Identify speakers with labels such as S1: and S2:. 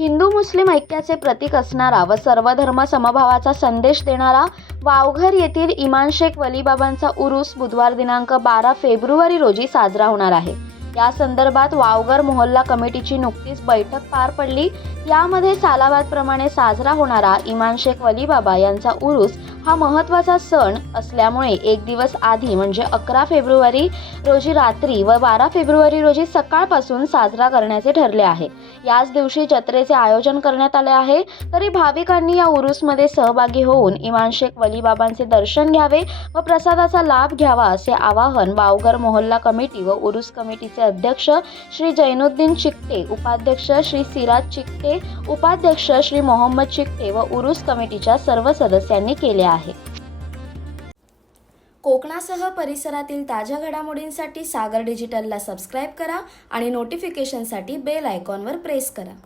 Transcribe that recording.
S1: हिंदू मुस्लिम ऐक्याचे प्रतीक असणारा व सर्वधर्म समभावाचा संदेश देणारा वावघर येथील इमान शेख वलीबाबांचा उरूस बुधवार दिनांक बारा फेब्रुवारी रोजी साजरा होणार आहे. या संदर्भात वावगर मोहल्ला कमिटीची नुकतीच बैठक पार पडली. यामध्ये सालाबादप्रमाणे साजरा होणारा इमान शेख वलीबाबा यांचा उरूस हा महत्त्वाचा सण असल्यामुळे एक दिवस आधी म्हणजे अकरा फेब्रुवारी रोजी रात्री व बारा फेब्रुवारी रोजी सकाळपासून साजरा करण्याचे ठरले आहे. याच दिवशी जत्रेचे आयोजन करण्यात आले आहे. तरी भाविकांनी या उरूसमध्ये सहभागी होऊन इमान शेख वलीबाबांचे दर्शन घ्यावे व प्रसादाचा लाभ घ्यावा असे आवाहन बावगर मोहल्ला कमिटी व उरूस कमिटीचे अध्यक्ष श्री जैनुद्दीन चिकटे उपाध्यक्ष श्री सिराज चिकटे उपाध्यक्ष श्री मोहम्मद चिकटे व उरूस कमिटीच्या सर्व सदस्यांनी केले आहे.
S2: कोकणासह परिसरातील ताज्या घडामोडींसाठी सागर डिजिटलला सबस्क्राईब करा आणि नोटिफिकेशनसाठी बेल आयकॉनवर प्रेस करा.